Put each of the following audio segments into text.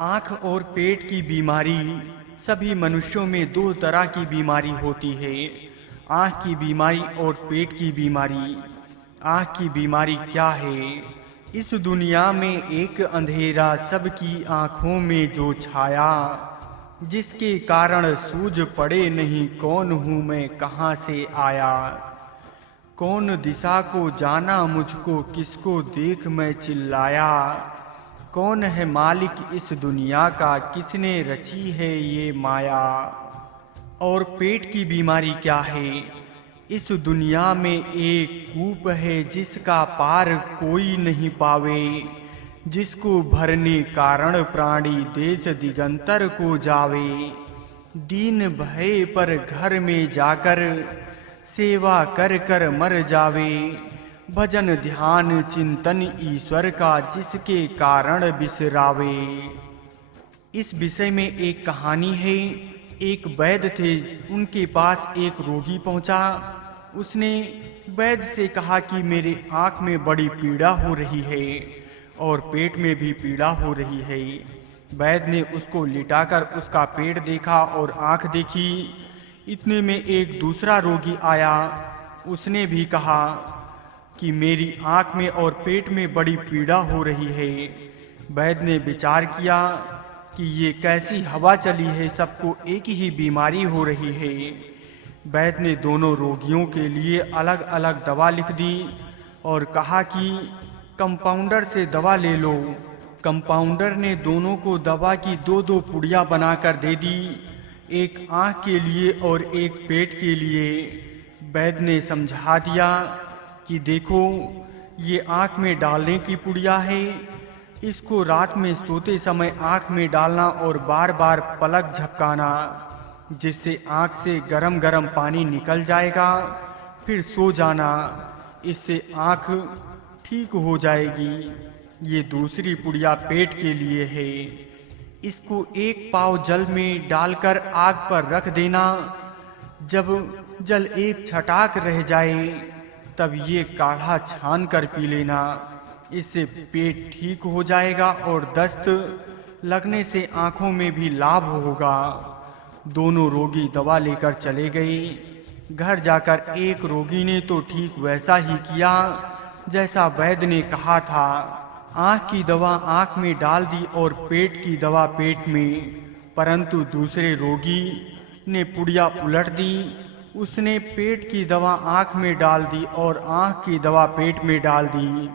आँख और पेट की बीमारी सभी मनुष्यों में दो तरह की बीमारी होती है, आँख की बीमारी और पेट की बीमारी। आँख की बीमारी क्या है? इस दुनिया में एक अंधेरा सबकी आँखों में जो छाया, जिसके कारण सूझ पड़े नहीं कौन हूँ मैं, कहाँ से आया। कौन दिशा को जाना मुझको, किसको देख मैं चिल्लाया। कौन है मालिक इस दुनिया का, किसने रची है ये माया। और पेट की बीमारी क्या है? इस दुनिया में एक कूप है जिसका पार कोई नहीं पावे, जिसको भरने कारण प्राणी देश दिगंतर को जावे। दीन भय पर घर में जाकर सेवा कर कर मर जावे, भजन ध्यान चिंतन ईश्वर का जिसके कारण बिसरावे। इस विषय में एक कहानी है। एक वैद्य थे, उनके पास एक रोगी पहुंचा। उसने वैद्य से कहा कि मेरे आँख में बड़ी पीड़ा हो रही है और पेट में भी पीड़ा हो रही है। वैद्य ने उसको लिटाकर उसका पेट देखा और आँख देखी। इतने में एक दूसरा रोगी आया। उसने भी कहा कि मेरी आँख में और पेट में बड़ी पीड़ा हो रही है। वैद्य ने विचार किया कि ये कैसी हवा चली है, सबको एक ही बीमारी हो रही है। वैद्य ने दोनों रोगियों के लिए अलग अलग दवा लिख दी और कहा कि कंपाउंडर से दवा ले लो। कंपाउंडर ने दोनों को दवा की दो दो पुड़िया बनाकर दे दी, एक आँख के लिए और एक पेट के लिए। वैद्य ने समझा दिया कि देखो, ये आँख में डालने की पुड़िया है, इसको रात में सोते समय आँख में डालना और बार बार पलक झपकाना, जिससे आँख से गरम गरम पानी निकल जाएगा। फिर सो जाना, इससे आँख ठीक हो जाएगी। ये दूसरी पुड़िया पेट के लिए है, इसको एक पाव जल में डालकर आग पर रख देना। जब जल एक छटाक रह जाए तब ये काढ़ा छान कर पी लेना, इससे पेट ठीक हो जाएगा और दस्त लगने से आंखों में भी लाभ होगा। दोनों रोगी दवा लेकर चले गए। घर जाकर एक रोगी ने तो ठीक वैसा ही किया जैसा वैद्य ने कहा था। आँख की दवा आँख में डाल दी और पेट की दवा पेट में, परंतु दूसरे रोगी ने पुड़िया उलट दी। उसने पेट की दवा आँख में डाल दी और आँख की दवा पेट में डाल दी।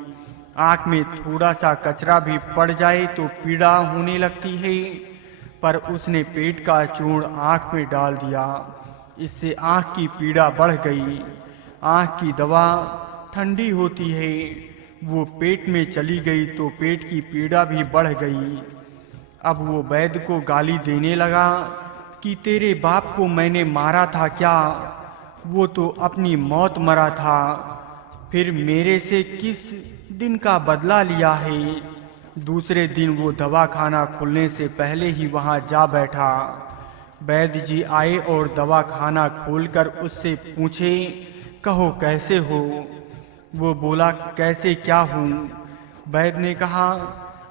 आँख में थोड़ा सा कचरा भी पड़ जाए तो पीड़ा होने लगती है, पर उसने पेट का चूर्ण आँख में डाल दिया, इससे आँख की पीड़ा बढ़ गई। आँख की दवा ठंडी होती है, वो पेट में चली गई तो पेट की पीड़ा भी बढ़ गई। अब वो वैद्य को गाली देने लगा कि तेरे बाप को मैंने मारा था क्या? वो तो अपनी मौत मरा था, फिर मेरे से किस दिन का बदला लिया है? दूसरे दिन वो दवा खाना खुलने से पहले ही वहां जा बैठा। वैद्य जी आए और दवा खाना खोलकर उससे पूछे, कहो कैसे हो? वो बोला, कैसे क्या हूँ? वैद्य ने कहा,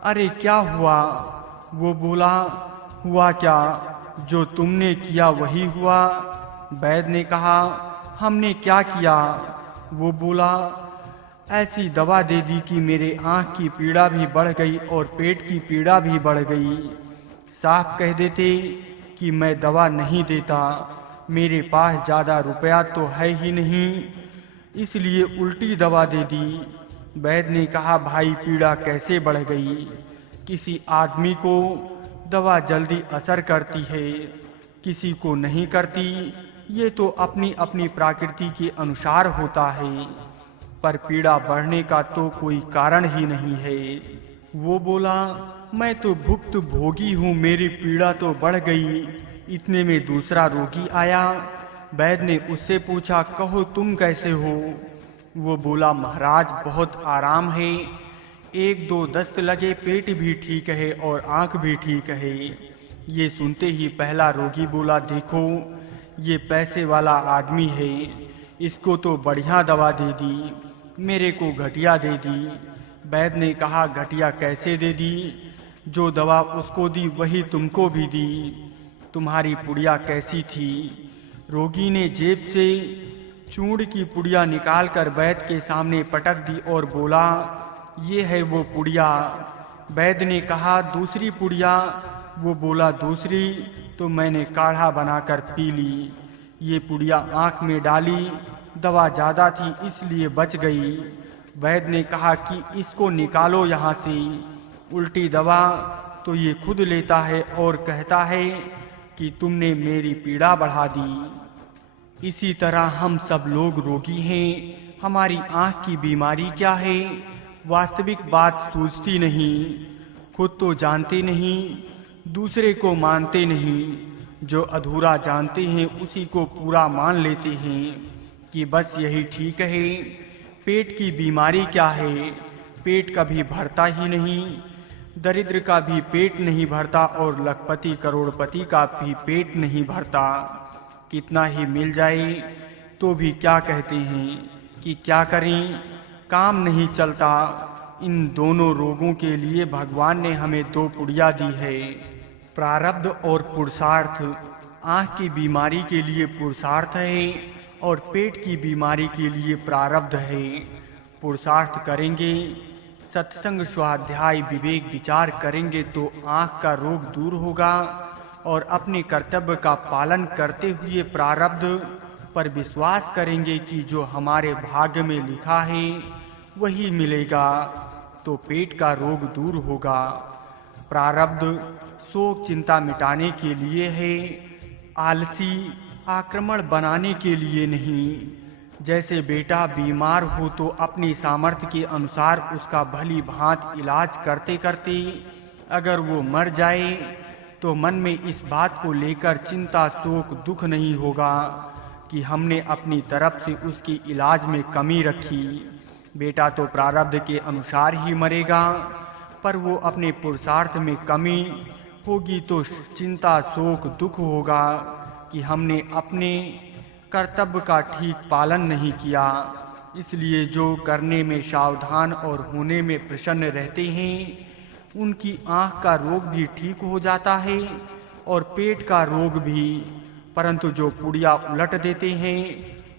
अरे क्या हुआ? वो बोला, हुआ क्या? जो तुमने किया वही हुआ। वैद्य ने कहा, हमने क्या किया? वो बोला, ऐसी दवा दे दी कि मेरे आँख की पीड़ा भी बढ़ गई और पेट की पीड़ा भी बढ़ गई। साफ कह देते कि मैं दवा नहीं देता, मेरे पास ज़्यादा रुपया तो है ही नहीं, इसलिए उल्टी दवा दे दी। वैद्य ने कहा, भाई पीड़ा कैसे बढ़ गई? किसी आदमी को दवा जल्दी असर करती है, किसी को नहीं करती। ये तो अपनी अपनी प्रकृति के अनुसार होता है, पर पीड़ा बढ़ने का तो कोई कारण ही नहीं है। वो बोला, मैं तो भुक्त भोगी हूँ, मेरी पीड़ा तो बढ़ गई। इतने में दूसरा रोगी आया। वैद्य ने उससे पूछा, कहो तुम कैसे हो? वो बोला, महाराज बहुत आराम है, एक दो दस्त लगे, पेट भी ठीक है और आँख भी ठीक है। ये सुनते ही पहला रोगी बोला, देखो ये पैसे वाला आदमी है, इसको तो बढ़िया दवा दे दी, मेरे को घटिया दे दी। वैद्य ने कहा, घटिया कैसे दे दी? जो दवा उसको दी वही तुमको भी दी। तुम्हारी पुड़िया कैसी थी? रोगी ने जेब से चूर्ण की पुड़िया निकालकर वैद्य के सामने पटक दी और बोला, ये है वो पुड़िया। वैद्य ने कहा, दूसरी पुड़िया? वो बोला, दूसरी तो मैंने काढ़ा बनाकर पी ली। ये पुड़िया आँख में डाली, दवा ज़्यादा थी इसलिए बच गई। वैद्य ने कहा कि इसको निकालो यहाँ से। उल्टी दवा तो ये खुद लेता है और कहता है कि तुमने मेरी पीड़ा बढ़ा दी। इसी तरह हम सब लोग रोगी हैं। हमारी आँख की बीमारी क्या है? वास्तविक बात सूझती नहीं। खुद तो जानते नहीं, दूसरे को मानते नहीं। जो अधूरा जानते हैं उसी को पूरा मान लेते हैं कि बस यही ठीक है। पेट की बीमारी क्या है? पेट कभी भरता ही नहीं। दरिद्र का भी पेट नहीं भरता और लखपति करोड़पति का भी पेट नहीं भरता। कितना ही मिल जाए तो भी क्या कहते हैं कि क्या करें, काम नहीं चलता। इन दोनों रोगों के लिए भगवान ने हमें 2 पुड़िया दी है, प्रारब्ध और पुरुषार्थ। आँख की बीमारी के लिए पुरुषार्थ है और पेट की बीमारी के लिए प्रारब्ध है। पुरुषार्थ करेंगे, सत्संग, स्वाध्याय, विवेक, विचार करेंगे तो आँख का रोग दूर होगा और अपने कर्तव्य का पालन करते हुए प्रारब्ध पर विश्वास करेंगे कि जो हमारे भाग्य में लिखा है वही मिलेगा, तो पेट का रोग दूर होगा। प्रारब्ध शोक चिंता मिटाने के लिए है, आलसी आक्रमण बनाने के लिए नहीं। जैसे बेटा बीमार हो तो अपनी सामर्थ्य के अनुसार उसका भली भांति इलाज करते करते अगर वो मर जाए तो मन में इस बात को लेकर चिंता शोक दुख नहीं होगा कि हमने अपनी तरफ से उसके इलाज में कमी रखी। बेटा तो प्रारब्ध के अनुसार ही मरेगा, पर वो अपने पुरुषार्थ में कमी होगी तो चिंता शोक दुख होगा कि हमने अपने कर्तव्य का ठीक पालन नहीं किया। इसलिए जो करने में सावधान और होने में प्रसन्न रहते हैं उनकी आँख का रोग भी ठीक हो जाता है और पेट का रोग भी। परंतु जो पुड़िया उलट देते हैं,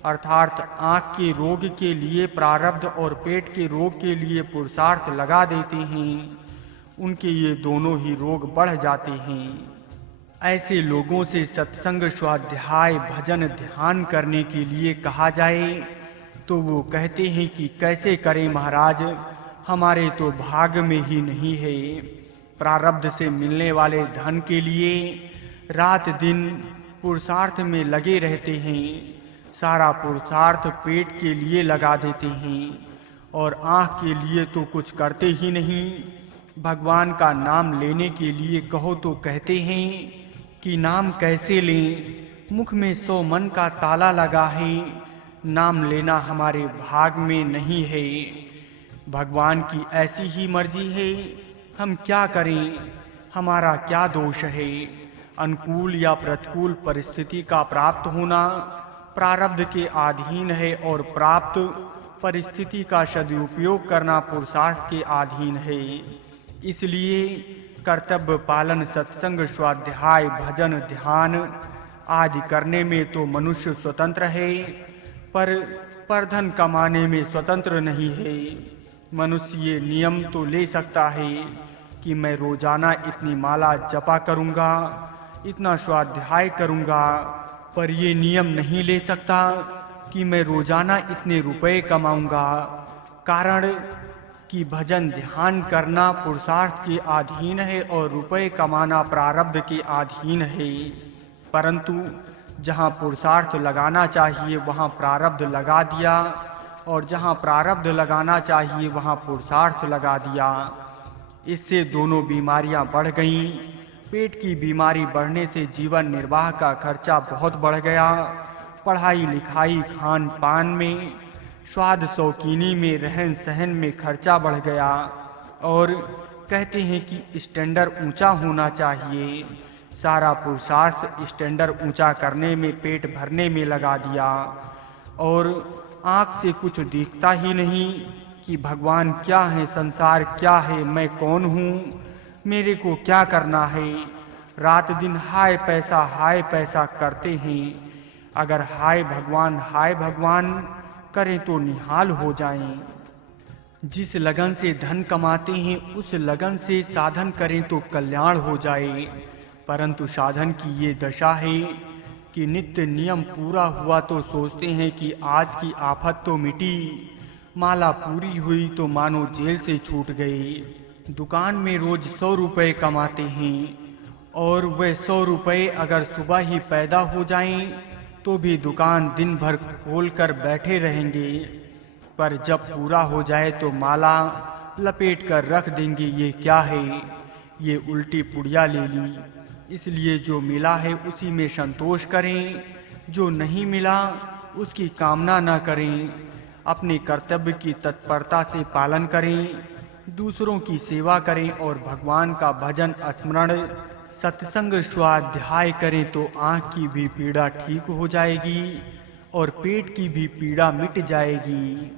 अर्थात आँख के रोग के लिए प्रारब्ध और पेट के रोग के लिए पुरुषार्थ लगा देते हैं, उनके ये दोनों ही रोग बढ़ जाते हैं। ऐसे लोगों से सत्संग, स्वाध्याय, भजन, ध्यान करने के लिए कहा जाए तो वो कहते हैं कि कैसे करें महाराज, हमारे तो भाग में ही नहीं है। प्रारब्ध से मिलने वाले धन के लिए रात दिन पुरुषार्थ में लगे रहते हैं। सारा पुरुषार्थ पेट के लिए लगा देते हैं और आँख के लिए तो कुछ करते ही नहीं। भगवान का नाम लेने के लिए कहो तो कहते हैं कि नाम कैसे लें, मुख में 100 मन का ताला लगा है, नाम लेना हमारे भाग में नहीं है। भगवान की ऐसी ही मर्जी है, हम क्या करें, हमारा क्या दोष है। अनुकूल या प्रतिकूल परिस्थिति का प्राप्त होना प्रारब्ध के अधीन है और प्राप्त परिस्थिति का सदुपयोग करना पुरुषार्थ के अधीन है। इसलिए कर्तव्य पालन, सत्संग, स्वाध्याय, भजन, ध्यान आदि करने में तो मनुष्य स्वतंत्र है, पर धन कमाने में स्वतंत्र नहीं है। मनुष्य ये नियम तो ले सकता है कि मैं रोजाना इतनी माला जपा करूंगा, इतना स्वाध्याय करूंगा, पर ये नियम नहीं ले सकता कि मैं रोजाना इतने रुपए कमाऊंगा। कारण कि भजन ध्यान करना पुरुषार्थ के अधीन है और रुपए कमाना प्रारब्ध के अधीन है। परंतु जहाँ पुरुषार्थ लगाना चाहिए वहाँ प्रारब्ध लगा दिया और जहाँ प्रारब्ध लगाना चाहिए वहाँ पुरुषार्थ लगा दिया। इससे दोनों बीमारियाँ बढ़ गईं। पेट की बीमारी बढ़ने से जीवन निर्वाह का खर्चा बहुत बढ़ गया। पढ़ाई लिखाई, खान पान में, स्वाद शौकीनी में, रहन सहन में खर्चा बढ़ गया और कहते हैं कि स्टैंडर्ड ऊंचा होना चाहिए। सारा पुरुषार्थ स्टैंडर्ड ऊंचा करने में, पेट भरने में लगा दिया और आँख से कुछ दिखता ही नहीं कि भगवान क्या है, संसार क्या है, मैं कौन हूँ। मेरे को क्या करना है। रात दिन हाय पैसा करते हैं। अगर हाय भगवान करें तो निहाल हो जाएं। जिस लगन से धन कमाते हैं उस लगन से साधन करें तो कल्याण हो जाए। परंतु साधन की ये दशा है कि नित्य नियम पूरा हुआ तो सोचते हैं कि आज की आफत तो मिटी, माला पूरी हुई तो मानो जेल से छूट गए। दुकान में रोज 100 रुपए कमाते हैं और वह 100 रुपए अगर सुबह ही पैदा हो जाएं तो भी दुकान दिन भर खोल कर बैठे रहेंगे, पर जब पूरा हो जाए तो माला लपेट कर रख देंगे। ये क्या है, ये उल्टी पुड़िया ले ली। इसलिए जो मिला है उसी में संतोष करें, जो नहीं मिला उसकी कामना न करें। अपने कर्तव्य की तत्परता से पालन करें, दूसरों की सेवा करें और भगवान का भजन स्मरण सत्संग स्वाध्याय करें तो आँख की भी पीड़ा ठीक हो जाएगी और पेट की भी पीड़ा मिट जाएगी।